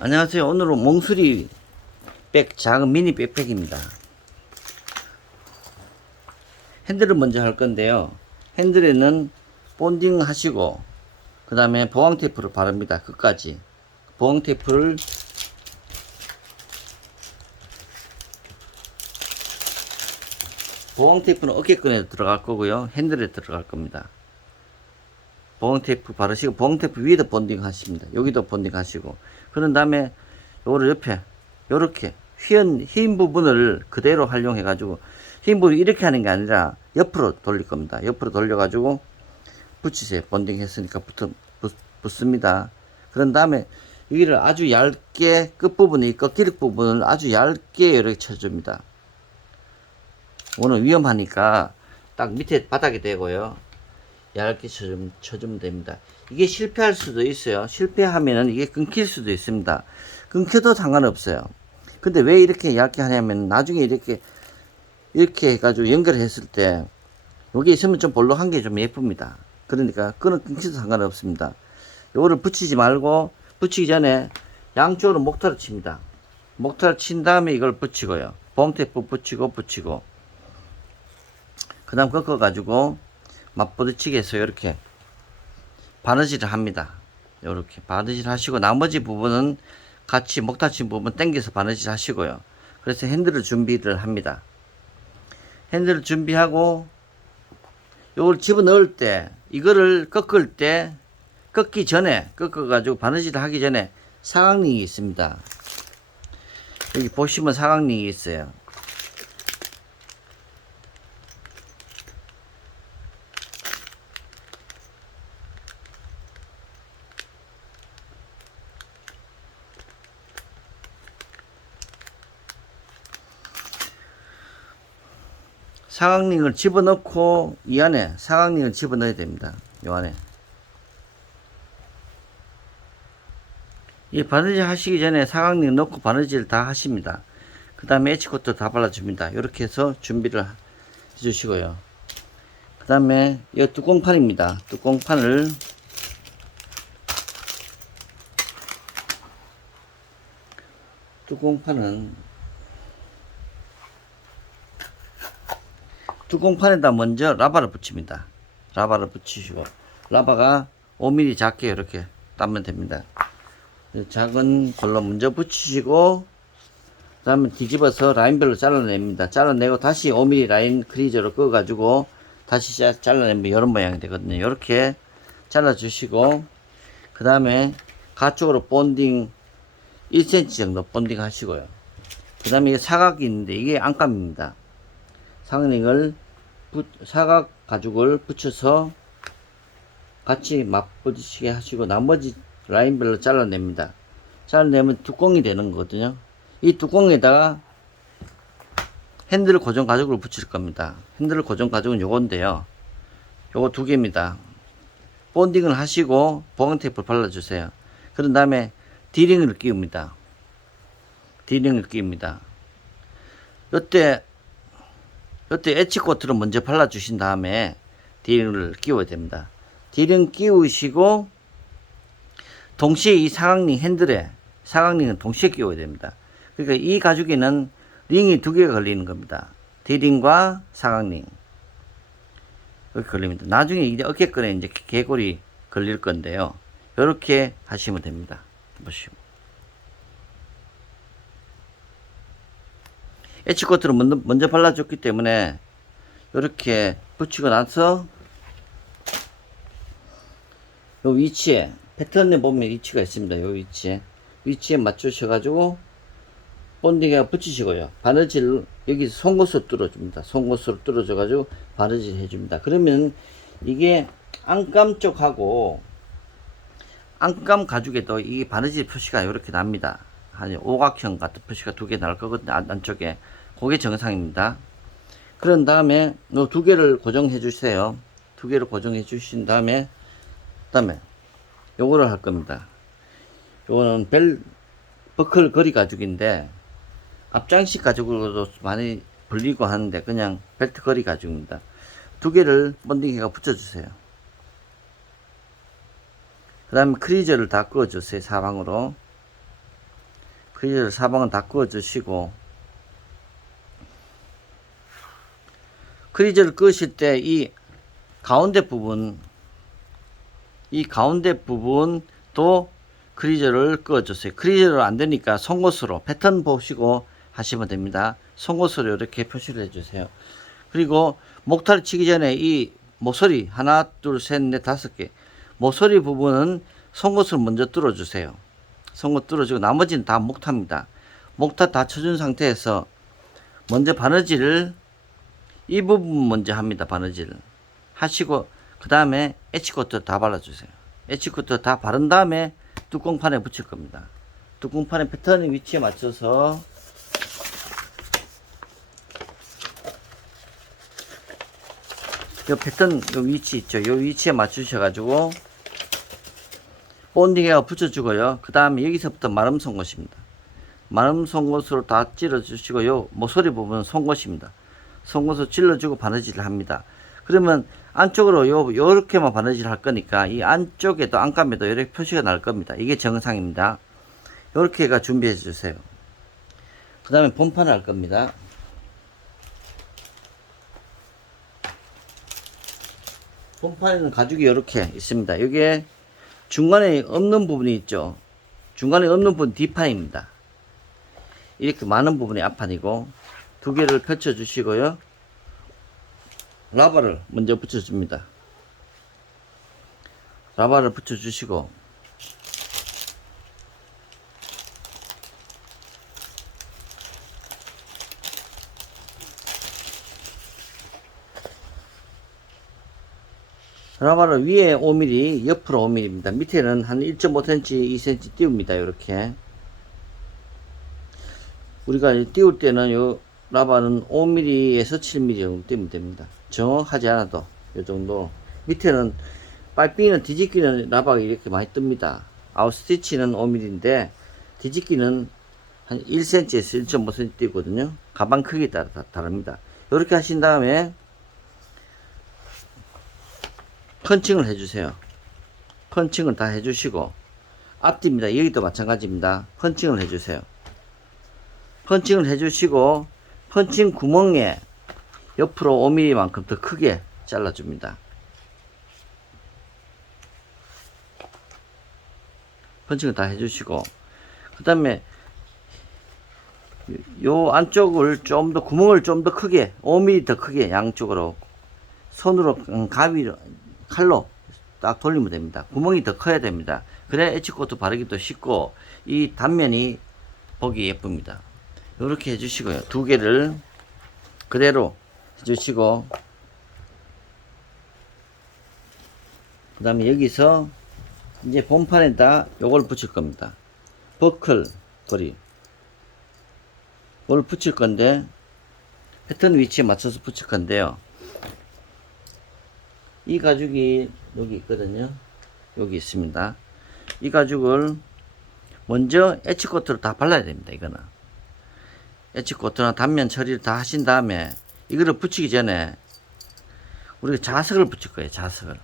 안녕하세요. 오늘은 몽수리 백, 작은 미니 백팩입니다. 핸들을 먼저 할 건데요. 핸들에는 본딩 하시고 그 다음에 보강 테이프를 바릅니다. 끝까지 보강 테이프를 보강 테이프는 어깨끈에 들어갈 거고요. 핸들에 들어갈 겁니다. 보강 테이프 바르시고 보강 테이프 위에도 본딩 하십니다. 여기도 본딩 하시고 그런 다음에 요거를 옆에 요렇게 흰 부분을 그대로 활용해 가지고 흰 부분을 이렇게 하는 게 아니라 옆으로 돌릴 겁니다. 옆으로 돌려 가지고 붙이세요. 본딩 했으니까 붙습니다. 그런 다음에 여기를 아주 얇게 끝부분이 꺾일 부분을 아주 얇게 이렇게 쳐줍니다. 오늘 위험하니까 딱 밑에 바닥에 대고요. 얇게 쳐주면 됩니다. 이게 실패할 수도 있어요. 실패하면은 이게 끊길 수도 있습니다. 끊겨도 상관없어요. 근데 왜 이렇게 얇게 하냐면 나중에 이렇게 해가지고 연결했을 때 여기 있으면 좀 볼록한 게 좀 예쁩니다. 그러니까 끈은 끊겨도 상관없습니다. 요거를 붙이지 말고 붙이기 전에 양쪽으로 목타를 칩니다. 목타를 친 다음에 이걸 붙이고요. 봄테이프 붙이고 그 다음 꺾어가지고 맞부딪히게 해서 이렇게 바느질을 합니다. 이렇게 바느질 하시고 나머지 부분은 같이 목타친 부분 당겨서 바느질 하시고요. 그래서 핸들을 준비를 합니다. 핸들을 준비하고 이걸 집어넣을 때 이거를 꺾을 때 꺾기 전에 꺾어가지고 바느질을 하기 전에 사각링이 있습니다. 여기 보시면 사각링이 있어요. 사각링을 집어넣고 이 안에 사각링을 집어넣어야 됩니다. 이 안에 이 바느질 하시기 전에 사각링 넣고 바느질 다 하십니다. 그 다음에 에치코트 다 발라줍니다. 이렇게 해서 준비를 해주시고요. 그 다음에 이 뚜껑판입니다. 뚜껑판에다 먼저 라바를 붙입니다. 라바를 붙이시고 라바가 5mm 작게 이렇게 따면 됩니다. 작은 걸로 먼저 붙이시고 그 다음에 뒤집어서 라인별로 잘라냅니다. 잘라내고 다시 5mm 라인 크리저로 꺼 가지고 다시 잘라내면 이런 모양이 되거든요. 이렇게 잘라주시고 그 다음에 가쪽으로 본딩 1cm 정도 본딩 하시고요. 그 다음에 이게 사각이 있는데 이게 안감입니다. 사각 가죽을 붙여서 같이 맞부딪히게 하시고 나머지 라인별로 잘라냅니다. 잘라내면 뚜껑이 되는 거거든요. 이 뚜껑에다가 핸들 고정 가죽을 붙일 겁니다. 핸들 고정 가죽은 요건데요. 요거 두 개입니다. 본딩을 하시고 보강 테이프를 발라주세요. 그런 다음에 디링을 끼웁니다. 이때 에치코트를 먼저 발라주신 다음에 디링을 끼워야 됩니다. 디링 끼우시고 동시에 이 사각링 핸들에 사각링은 동시에 끼워야 됩니다. 그러니까 이 가죽에는 링이 두 개가 걸리는 겁니다. 디링과 사각링 이렇게 걸립니다. 나중에 이제 어깨끈에 이제 개골이 걸릴 건데요. 이렇게 하시면 됩니다. 보시고 에치코트를 먼저 발라줬기 때문에 이렇게 붙이고 나서 요 위치에 패턴에 보면 위치가 있습니다. 요 위치에 맞추셔가지고 본딩에 붙이시고요. 바느질 여기 송곳으로 뚫어줍니다. 송곳으로 뚫어줘가지고 바느질 해줍니다. 그러면 이게 안감 쪽하고 안감 가죽에도 이 바느질 표시가 이렇게 납니다. 한 오각형 같은 표시가 두 개 날 거거든요. 안쪽에 그게 정상입니다. 그런 다음에 이 두 개를 고정해 주세요. 두 개를 고정해 주신 다음에 요거를 할 겁니다. 요거는 버클 거리 가죽인데 앞장식 가죽으로도 많이 불리고 하는데 그냥 벨트 거리 가죽입니다. 두 개를 본딩해가 붙여주세요. 그 다음에 크리저를 다 그어주세요. 사방으로. 크리저를 사방은 다 그어 주시고, 크리저를 끄실 때 이 가운데 부분도 크리저를 그어주세요. 크리저로 안 되니까 송곳으로 패턴 보시고 하시면 됩니다. 송곳으로 이렇게 표시를 해주세요. 그리고 목타를 치기 전에 이 모서리 하나, 둘, 셋, 넷, 다섯 개 모서리 부분은 송곳을 먼저 뚫어주세요. 송곳 뚫어주고 나머지는 다 목타입니다. 목타 다 쳐준 상태에서 먼저 바느질을 이 부분 먼저 합니다. 바느질을 하시고 그 다음에 에치코트 다 발라주세요. 에치코트 다 바른 다음에 뚜껑판에 붙일 겁니다. 뚜껑판의 패턴의 위치에 맞춰서 요 패턴 요 위치 있죠. 요 위치에 맞추셔가지고 본딩에 붙여주고요. 그 다음에 여기서부터 마름 송곳입니다. 마름 송곳으로 다 찔러주시고 요 모서리 부분은 송곳입니다. 송곳을 찔러주고 바느질을 합니다. 그러면 안쪽으로 요렇게만 바느질 할 거니까 이 안쪽에도 안감에도 이렇게 표시가 날 겁니다. 이게 정상입니다. 요렇게가 준비해 주세요. 그 다음에 본판을 할 겁니다. 본판에는 가죽이 이렇게 있습니다. 여기에 중간에 없는 부분이 있죠. 중간에 없는 부분 뒷판입니다. 이렇게 많은 부분이 앞판이고 두 개를 펼쳐 주시고요. 라바를 먼저 붙여줍니다. 라바를 붙여주시고 라바를 위에 5mm, 옆으로 5mm입니다. 밑에는 한 1.5cm, 2cm 띄웁니다. 이렇게 우리가 띄울 때는 요 라바는 5mm에서 7mm 정도 띄우면 됩니다. 정확하지 않아도 요 정도. 밑에는 빨삐는 뒤집기는 라바가 이렇게 많이 뜹니다. 아웃스티치는 5mm인데 뒤집기는 한 1cm에서 1.5cm 띄거든요. 가방 크기에 따라 다릅니다. 이렇게 하신 다음에 펀칭을 해주세요. 펀칭을 다 해주시고 앞뒤입니다. 여기도 마찬가지입니다. 펀칭을 해주세요. 펀칭을 해주시고 펀칭 구멍에 옆으로 5mm만큼 더 크게 잘라줍니다. 펀칭을 다 해주시고 그 다음에 요 안쪽을 좀 더 구멍을 좀 더 크게 5mm 더 크게 양쪽으로 손으로 가위로 칼로 딱 돌리면 됩니다. 구멍이 더 커야 됩니다. 그래야 에치코트 바르기도 쉽고 이 단면이 보기 예쁩니다. 이렇게 해주시고요. 두 개를 그대로 해주시고 그 다음에 여기서 이제 본판에다 요걸 붙일 겁니다. 버클 거리 이걸 붙일 건데 패턴 위치에 맞춰서 붙일 건데요. 이 가죽이 여기 있거든요. 여기 있습니다. 이 가죽을 먼저 에치코트로 다 발라야 됩니다. 이거는 에치코트나 단면 처리를 다 하신 다음에 이거를 붙이기 전에 우리가 자석을 붙일 거예요. 자석을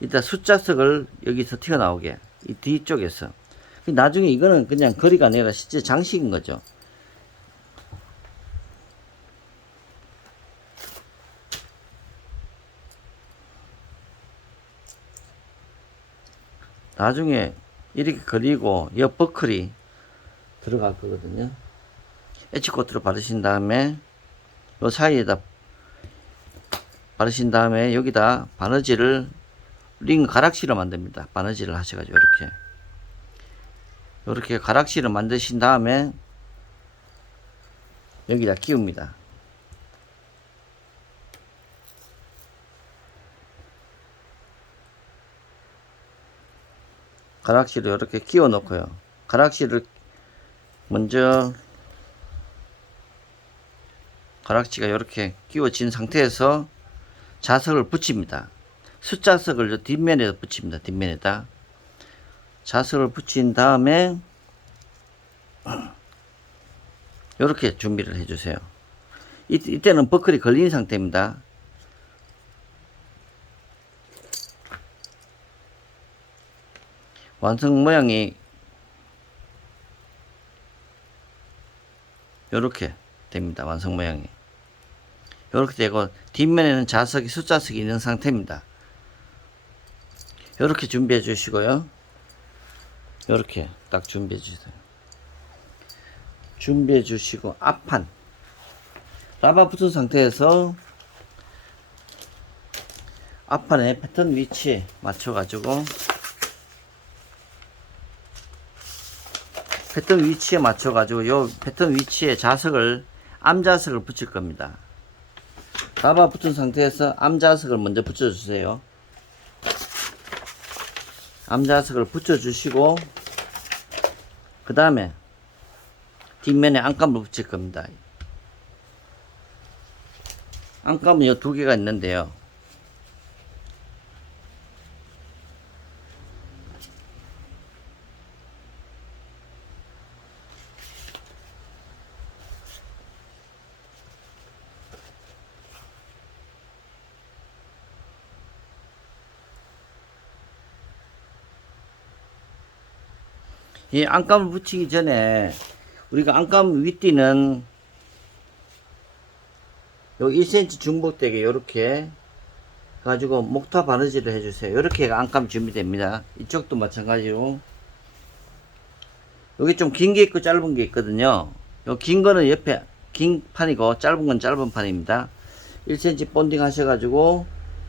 이따 숫자석을 여기서 튀어나오게 이 뒤쪽에서 나중에 이거는 그냥 거리가 아니라 실제 장식인 거죠. 나중에 이렇게 그리고 옆 버클이 들어갈 거거든요. 에치코트로 바르신 다음에 요 사이에다 바르신 다음에 여기다 바느질을 링 가락실을 만듭니다. 바느질을 하셔가지고 이렇게 가락실을 만드신 다음에 여기다 끼웁니다. 가락실을 이렇게 끼워 놓고요. 가락실을 먼저 가락지가 이렇게 끼워진 상태에서 자석을 붙입니다. 숫자석을 뒷면에다 붙입니다. 뒷면에다 자석을 붙인 다음에 이렇게 준비를 해주세요. 이때는 버클이 걸린 상태입니다. 완성 모양이 요렇게 됩니다. 완성 모양이. 요렇게 되고, 뒷면에는 자석이, 숫자석이 있는 상태입니다. 요렇게 준비해 주시고요. 요렇게 딱 준비해 주세요. 준비해 주시고, 앞판. 라바 붙은 상태에서 앞판에 패턴 위치에 맞춰가지고, 패턴 위치에 맞춰가지고, 요 패턴 위치에 자석을, 암자석을 붙일 겁니다. 라바 붙은 상태에서 암자석을 먼저 붙여주세요. 암자석을 붙여주시고, 그 다음에 뒷면에 안감을 붙일 겁니다. 안감은 요 두 개가 있는데요. 이 안감을 붙이기 전에 우리가 안감 윗뒤는 요 1cm 중복되게 요렇게 가지고 목타 바느질을 해주세요. 요렇게 안감 준비됩니다. 이쪽도 마찬가지로 여기 좀 긴 게 있고 짧은 게 있거든요. 요 긴 거는 옆에 긴 판이고 짧은 건 짧은 판입니다. 1cm 본딩 하셔가지고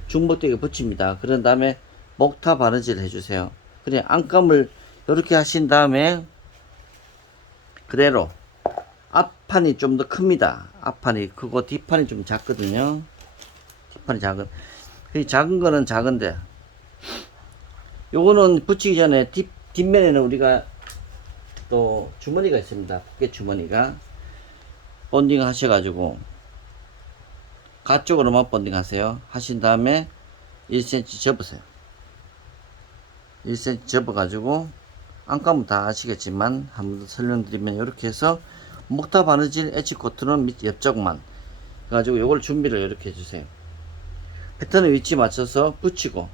중복되게 붙입니다. 그런 다음에 목타 바느질 해주세요. 그래 안감을 이렇게 하신 다음에 그대로 앞판이 좀 더 큽니다. 앞판이 크고 뒷판이 좀 작거든요. 뒷판이 작은, 그 작은 거는 작은데 요거는 붙이기 전에 뒷면에는 우리가 또 주머니가 있습니다. 포켓 주머니가 본딩 하셔가지고 가쪽으로만 본딩 하세요. 하신 다음에 1cm 접으세요. 1cm 접어가지고 안감은 다 아시겠지만 한 번 더 설명드리면 이렇게 해서 목타 바느질 엣지 코트는 밑 옆쪽만 그래가지고 요걸 준비를 이렇게 해주세요. 패턴의 위치 맞춰서 붙이고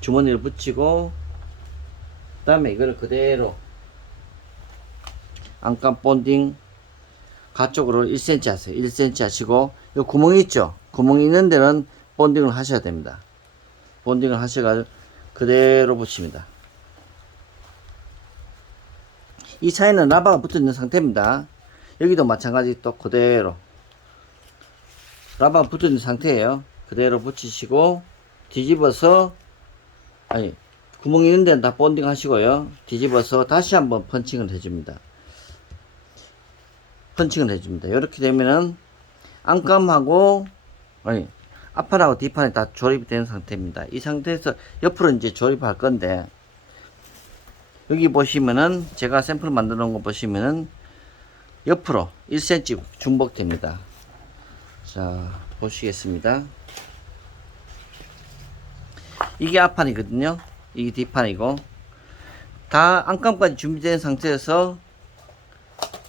주머니를 붙이고 그 다음에 이거를 그대로 안감 본딩 가쪽으로 1cm 하세요. 1cm 하시고 요 구멍이 있죠. 구멍이 있는 데는 본딩을 하셔야 됩니다. 본딩을 하셔가지고 그대로 붙입니다. 이 차에는 라바가 붙어 있는 상태입니다. 여기도 마찬가지 또 그대로 라바가 붙어 있는 상태예요. 그대로 붙이시고 뒤집어서 아니 구멍이 있는 데는 다 본딩 하시고요. 뒤집어서 다시 한번 펀칭을 해줍니다. 펀칭을 해줍니다. 이렇게 되면은 안감하고 아니 앞판하고 뒷판이 다 조립이 된 상태입니다. 이 상태에서 옆으로 이제 조립할 건데 여기 보시면은 제가 샘플 만들어 놓은 거 보시면은 옆으로 1cm 중복됩니다. 자 보시겠습니다. 이게 앞판이거든요. 이게 뒷판이고 다 안감까지 준비된 상태에서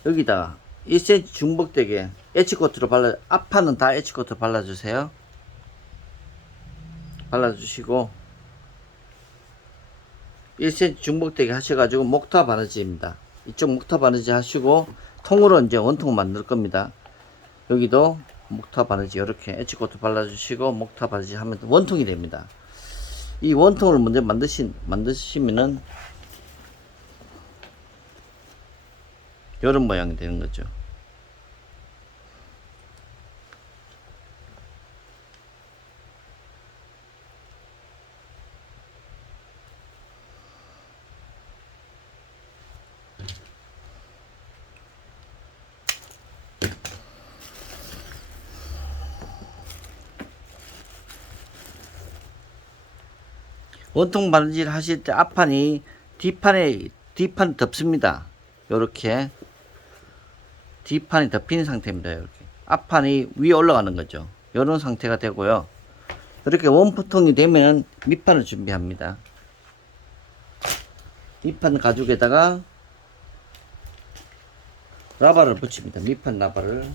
여기다가 1cm 중복되게 엣지코트로 앞판은 다 엣지코트 발라주세요. 발라주시고 1cm 중복되게 하셔가지고 목타 바느질입니다. 이쪽 목타 바느질 하시고 통으로 이제 원통을 만들 겁니다. 여기도 목타 바느질 이렇게 엣지코트 발라주시고 목타 바느질 하면 원통이 됩니다. 이 원통을 먼저 만드시면은 이런 모양이 되는 거죠. 원통 바느질 하실 때 앞판이 뒷판 덮습니다. 요렇게 뒷판이 덮인 상태입니다. 이렇게 앞판이 위에 올라가는 거죠. 요런 상태가 되고요. 이렇게 원포통이 되면 밑판을 준비합니다. 밑판 가죽에다가 라바를 붙입니다. 밑판 라바를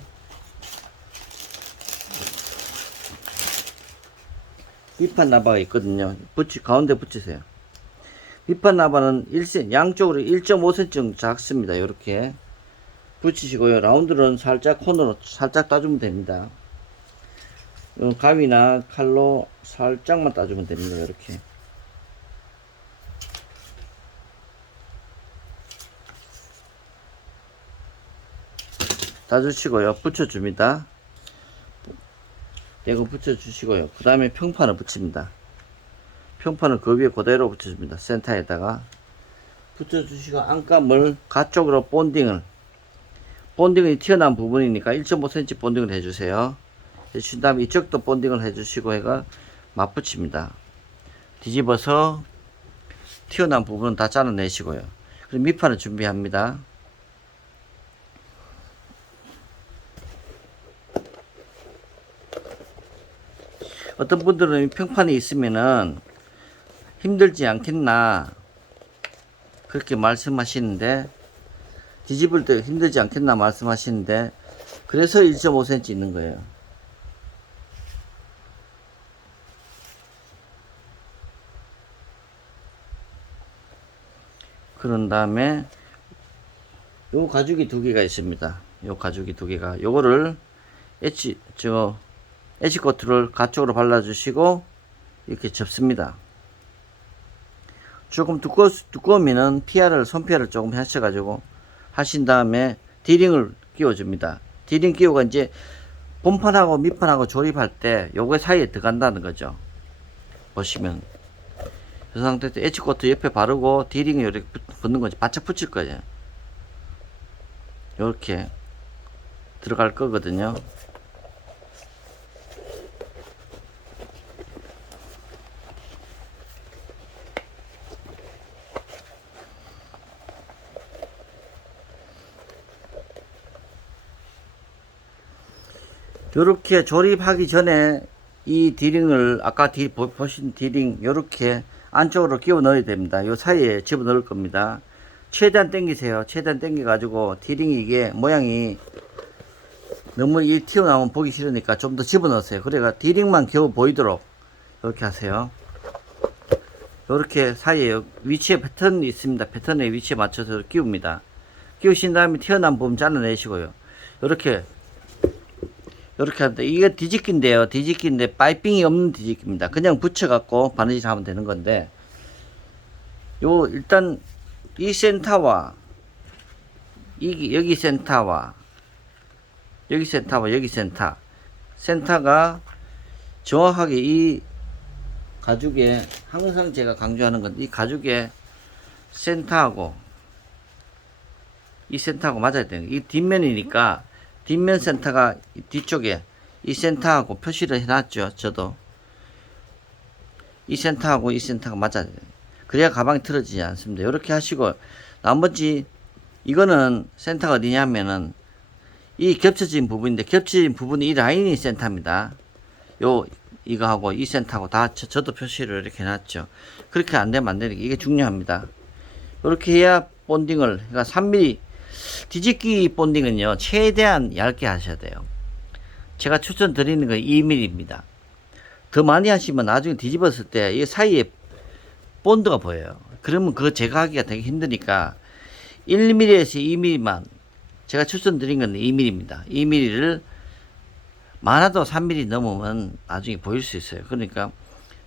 밑판 라바가 있거든요. 가운데 붙이세요. 밑판 라바는 양쪽으로 1.5cm 정도 작습니다. 이렇게 붙이시고요. 라운드는 살짝 코너로 살짝 따주면 됩니다. 가위나 칼로 살짝만 따주면 됩니다. 이렇게. 따주시고요. 붙여줍니다. 이거 붙여주시고요. 그 다음에 평판을 붙입니다. 평판을 그 위에 그대로 붙여줍니다. 센터에다가 붙여주시고 안감을 가쪽으로 본딩이 튀어나온 부분이니까 1.5cm 본딩을 해주세요. 해주신 다음에 이쪽도 본딩을 해주시고 해가 맞붙입니다. 뒤집어서 튀어나온 부분은 다 잘라내시고요. 그리고 밑판을 준비합니다. 어떤 분들은 평판이 있으면은 힘들지 않겠나 그렇게 말씀하시는데, 뒤집을 때 힘들지 않겠나 말씀하시는데, 그래서 1.5cm 있는 거예요. 그런 다음에 요 가죽이 두 개가 있습니다. 요 가죽이 두 개가, 요거를 엣지코트를 가쪽으로 발라주시고 이렇게 접습니다. 조금 두꺼우면은 손 PR을 조금 하셔가지고 하신 다음에 디링을 끼워줍니다. 디링 끼우고 이제 본판하고 밑판하고 조립할 때 요거 사이에 들어간다는 거죠. 보시면 이 상태에서 엣지코트 옆에 바르고 디링이 이렇게 붙는 거지. 바짝 붙일 거예요. 이렇게 들어갈 거거든요. 요렇게 조립하기 전에 이 디링을 아까 보신 디링 요렇게 안쪽으로 끼워 넣어야 됩니다. 요 사이에 집어 넣을 겁니다. 최대한 당기세요. 최대한 당겨 가지고 디링이 이게 모양이 너무 이 튀어나오면 보기 싫으니까 좀 더 집어 넣으세요. 그래가 디링만 겨우 보이도록 이렇게 하세요. 요렇게 사이에 위치에 패턴이 있습니다. 패턴의 위치에 맞춰서 끼웁니다. 끼우신 다음에 튀어나온 부분 잘라내시고요. 요렇게 하는데, 이게 뒤집기인데요. 뒤집기인데 파이핑이 없는 뒤집기입니다. 그냥 붙여갖고 바느질 하면 되는 건데, 일단 이 센터와 여기 센터와 여기 센터가 정확하게 이 가죽에, 항상 제가 강조하는 건 이 가죽의 센터하고 이 센터하고 맞아야 되는 거예요. 이 뒷면이니까 뒷면 센터가 뒤쪽에 이 센터하고 표시를 해놨죠. 저도 이 센터하고 이 센터가 맞아야 돼요. 그래야 가방이 틀어지지 않습니다. 이렇게 하시고, 나머지 이거는 센터가 어디냐면은 이 겹쳐진 부분인데, 겹쳐진 부분이 이 라인이 센터입니다. 이거하고 이 센터하고 다 저도 표시를 이렇게 해놨죠. 그렇게 안 되면 안 되니까 이게 중요합니다. 이렇게 해야 본딩을, 그러니까 3mm 뒤집기 본딩은요 최대한 얇게 하셔야 돼요. 제가 추천드리는 건 2mm입니다. 더 많이 하시면 나중에 뒤집었을 때 이 사이에 본드가 보여요. 그러면 그거 제거하기가 되게 힘드니까 1mm에서 2mm만, 제가 추천드린 건 2mm입니다. 2mm를 많아도 3mm 넘으면 나중에 보일 수 있어요. 그러니까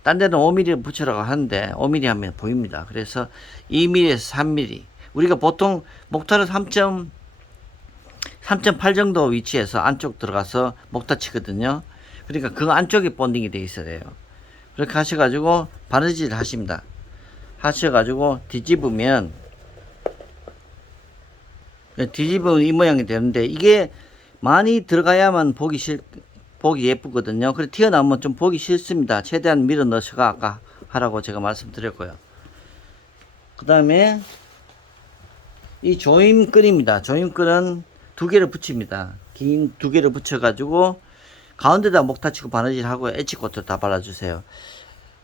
딴 데는 5mm 붙여라고 하는데 5mm 하면 보입니다. 그래서 2mm에서 3mm, 우리가 보통 목타를 3.8 정도 위치에서 안쪽 들어가서 목타 치거든요. 그러니까 그 안쪽에 본딩이 돼 있어야 돼요. 그렇게 하셔가지고 바느질 하십니다. 하셔가지고 뒤집으면 이 모양이 되는데, 이게 많이 들어가야만 보기 예쁘거든요. 그래 튀어나오면 좀 보기 싫습니다. 최대한 밀어 넣으셔가 아까 하라고 제가 말씀드렸고요. 그 다음에 이 조임끈입니다. 조임끈은 두 개를 붙입니다. 긴 두 개를 붙여가지고 가운데다 목타치고 바느질하고 엣지코트 다 발라주세요.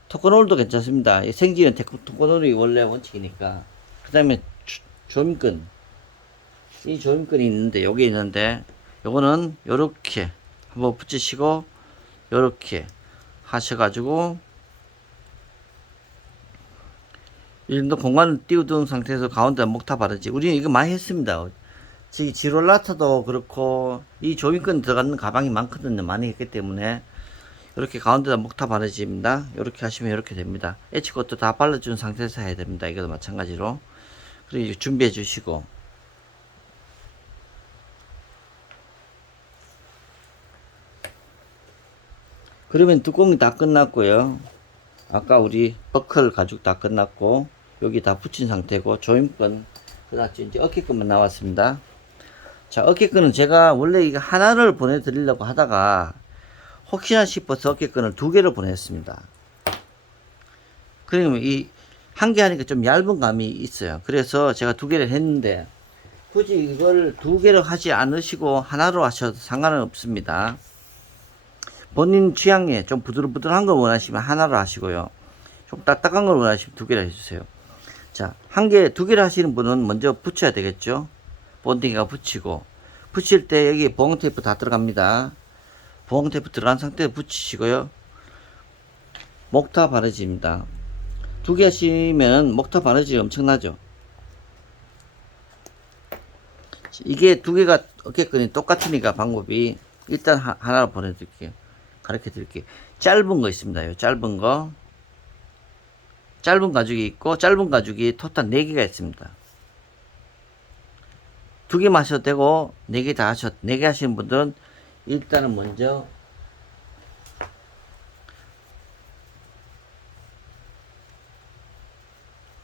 토크놀도 괜찮습니다. 생지는 토크놀이 원래 원칙이니까. 그 다음에 조임끈, 이 조임끈이 있는데, 여기 있는데, 요거는 요렇게 한번 붙이시고 요렇게 하셔가지고 이 정도 공간을 띄워둔 상태에서 가운데 목타 바르지. 우리는 이거 많이 했습니다. 지롤라타도 그렇고 이 조임권 들어가는 가방이 많거든요. 많이 있기 때문에 이렇게 가운데다 목타 바르집니다. 이렇게 하시면 이렇게 됩니다. H코트 다 발라준 상태에서 해야 됩니다. 이것도 마찬가지로. 그리고 준비해 주시고, 그러면 뚜껑이 다 끝났고요. 아까 우리 버클 가죽 다 끝났고 여기 다 붙인 상태고 조임권 그다지 이제 어깨끈만 나왔습니다. 자, 어깨끈은 제가 원래 이거 하나를 보내드리려고 하다가 혹시나 싶어서 어깨끈을 2개를 보냈습니다. 그러면 이 한 개 하니까 좀 얇은 감이 있어요. 그래서 제가 2개를 했는데 굳이 이걸 2개를 하지 않으시고 하나로 하셔도 상관은 없습니다. 본인 취향에 좀 부들부들한 걸 원하시면 하나로 하시고요. 좀 딱딱한 걸 원하시면 2개를 해주세요. 자, 2개를 하시는 분은 먼저 붙여야 되겠죠. 본딩에가 붙이고, 붙일 때 여기 보험 테이프 다 들어갑니다. 보험 테이프 들어간 상태에 붙이시고요. 목타 바느질입니다. 2개 하시면 목타 바느질이 엄청나죠. 이게 2개가 어깨끈이 똑같으니까 방법이 일단 하나로 보내드릴게요. 가르쳐 드릴게요. 짧은 거 있습니다. 요 짧은 거. 짧은 가죽이 있고, 짧은 가죽이 토탈 4개가 있습니다. 2개 마셔도 되고, 4개 다 4개 하시는 분들은 일단은 먼저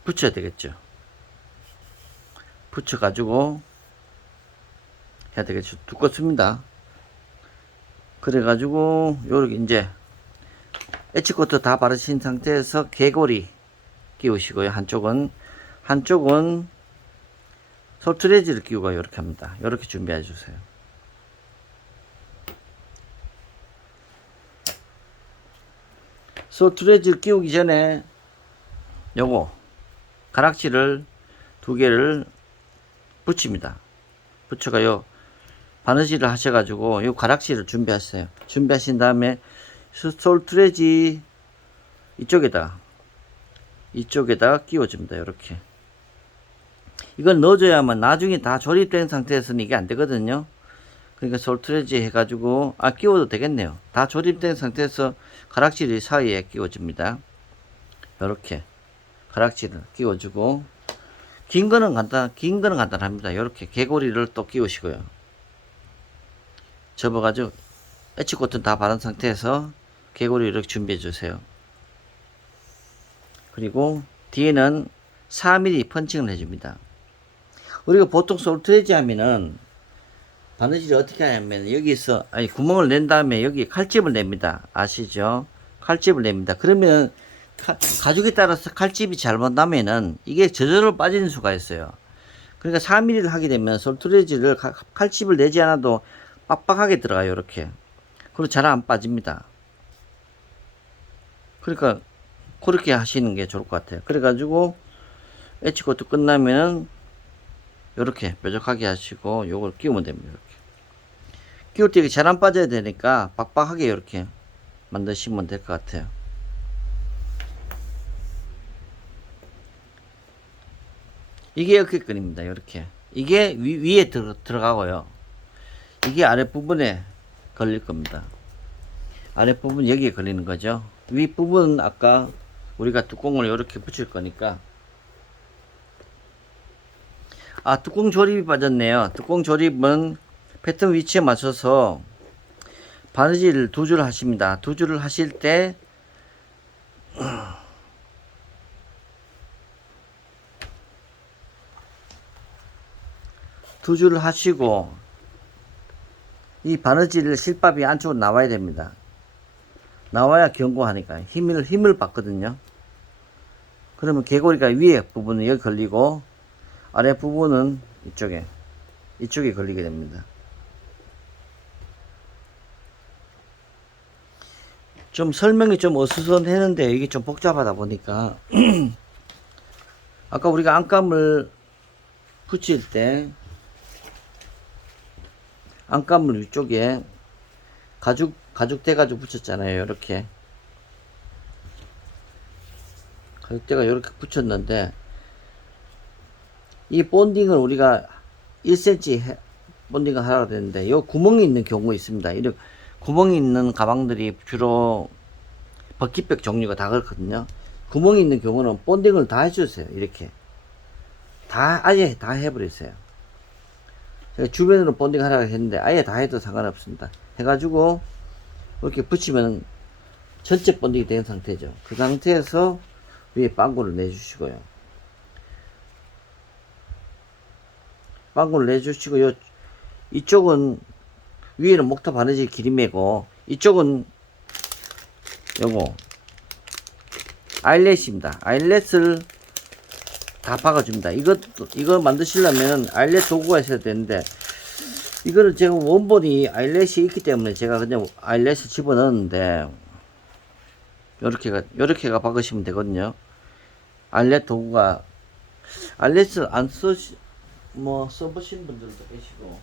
붙여야 되겠죠. 붙여가지고 해야 되겠죠. 두껍습니다. 그래가지고, 요렇게 이제, H코트 다 바르신 상태에서 개고리 끼우시고요. 한쪽은 솔트레지를 끼우고 이렇게 합니다. 이렇게 준비해 주세요. 솔트레지를 끼우기 전에 요거 가락지를 2개를 붙입니다. 붙여가요. 바느질을 하셔가지고 요 가락지를 준비하세요. 준비하신 다음에 솔트레지 이쪽에다 끼워줍니다. 이렇게 이걸 넣어줘야만 나중에 다 조립된 상태에서는 이게 안 되거든요. 그러니까 솔트레지 해가지고 끼워도 되겠네요. 다 조립된 상태에서 가락지를 사이에 끼워줍니다. 이렇게 가락지를 끼워주고 긴 거는 간단합니다. 이렇게 개고리를 또 끼우시고요. 접어가지고 H코트는 다 바른 상태에서 개고리 이렇게 준비해 주세요. 그리고 뒤에는 4mm 펀칭을 해줍니다. 우리가 보통 솔트레지 하면은 바느질을 어떻게 하냐면 여기서 구멍을 낸 다음에 여기 칼집을 냅니다. 아시죠? 칼집을 냅니다. 그러면 가죽에 따라서 칼집이 잘못 나면은 이게 저절로 빠지는 수가 있어요. 그러니까 4mm를 하게 되면 솔트레지를 칼집을 내지 않아도 빡빡하게 들어가요. 이렇게. 그리고 잘 안 빠집니다. 그러니까 그렇게 하시는 게 좋을 것 같아요. 그래가지고 H코트 끝나면은 이렇게 뾰족하게 하시고 요걸 끼우면 됩니다. 이렇게. 끼울 때 잘 안 빠져야 되니까 빡빡하게 이렇게 만드시면 될 것 같아요. 이게 어깨끈입니다. 이렇게. 이게 위에 들어가고요. 이게 아랫부분에 걸릴 겁니다. 아랫부분 여기에 걸리는 거죠. 윗부분은 아까 우리가 뚜껑을 이렇게 붙일 거니까. 뚜껑 조립이 빠졌네요. 뚜껑 조립은 패턴 위치에 맞춰서 바느질 2줄 하십니다. 2줄을 하실 때 두 줄을 하시고 이 바느질 실밥이 안쪽으로 나와야 됩니다. 나와야 견고하니까 힘을 받거든요. 그러면 개고리가 위에 부분은 여기 걸리고 아래 부분은 이쪽에 걸리게 됩니다. 좀 설명이 좀 어수선했는데 이게 좀 복잡하다 보니까 아까 우리가 안감을 붙일 때 안감을 위쪽에 가죽대 가지고 붙였잖아요. 이렇게 가죽대가 이렇게 붙였는데 이 본딩을 우리가 1cm 본딩을 하라고 되는데 요 구멍이 있는 경우가 있습니다. 이렇게 구멍이 있는 가방들이 주로 버킷백 종류가 다 그렇거든요. 구멍이 있는 경우는 본딩을 다 해주세요. 이렇게 아예 다 해버렸어요. 제가 주변으로 본딩 하라고 했는데 아예 다 해도 상관없습니다. 해가지고 이렇게 붙이면 전체 본딩이 된 상태죠. 그 상태에서 위에 빵구를 내주시고요. 빵구를 내주시고 이쪽은 위에는 목타 바느질 길이매고 이쪽은 요거 아일렛입니다. 아일렛을 다 박아줍니다. 이거 만드시려면 아일렛 도구가 있어야 되는데 이거는 제가 원본이 아일렛이 있기 때문에 제가 그냥 아일렛을 집어넣었는데 요렇게가 박으시면 되거든요. 아일렛 도구가 아일렛을 안 써보신 분들도 계시고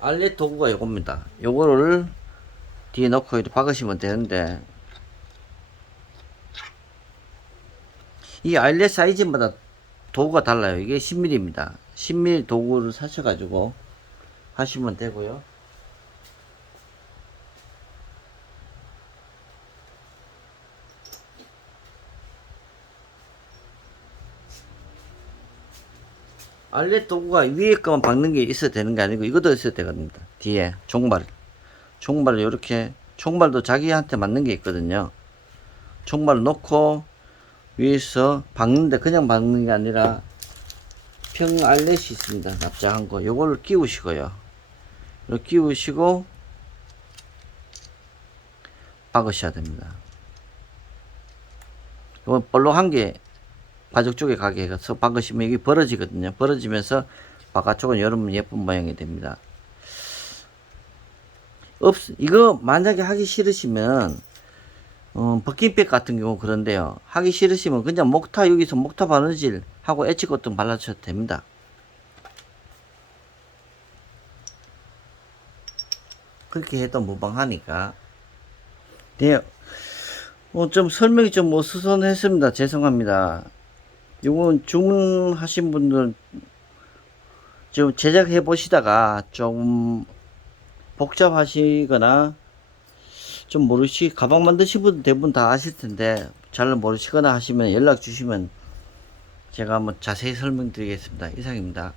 아일렛 도구가 요겁니다. 요거를 뒤에 넣고 이렇게 박으시면 되는데 이 아일렛 사이즈마다 도구가 달라요. 이게 10mm입니다. 10mm 도구를 사셔가지고 하시면 되고요. 아일렛 도구가 위에 거만 박는 게 있어야 되는 게 아니고 이것도 있어야 되거든요. 뒤에 총발을 이렇게 총발도 자기한테 맞는 게 있거든요. 총발을 놓고 위에서 박는데 그냥 박는 게 아니라 평 아일렛이 있습니다. 납작한 거 요거를 끼우시고요. 이렇게 끼우시고 박으셔야 됩니다. 이건 볼록한 게 바둑 쪽에 가게 해서 박으시면 이게 벌어지거든요. 벌어지면서 바깥쪽은 여러분 예쁜 모양이 됩니다. 이거 만약에 하기 싫으시면 버킷백 같은 경우 그런데요. 하기 싫으시면 그냥 여기서 목타 바느질 하고 엣지 코팅 발라주셔도 됩니다. 그렇게 해도 무방하니까. 네. 좀 설명이 좀 어수선했습니다. 죄송합니다. 이건 주문하신 분들 지금 제작해 보시다가 좀 복잡하시거나 좀 가방 만드신 분 대부분 다 아실 텐데 잘 모르시거나 하시면 연락 주시면 제가 한번 자세히 설명드리겠습니다. 이상입니다.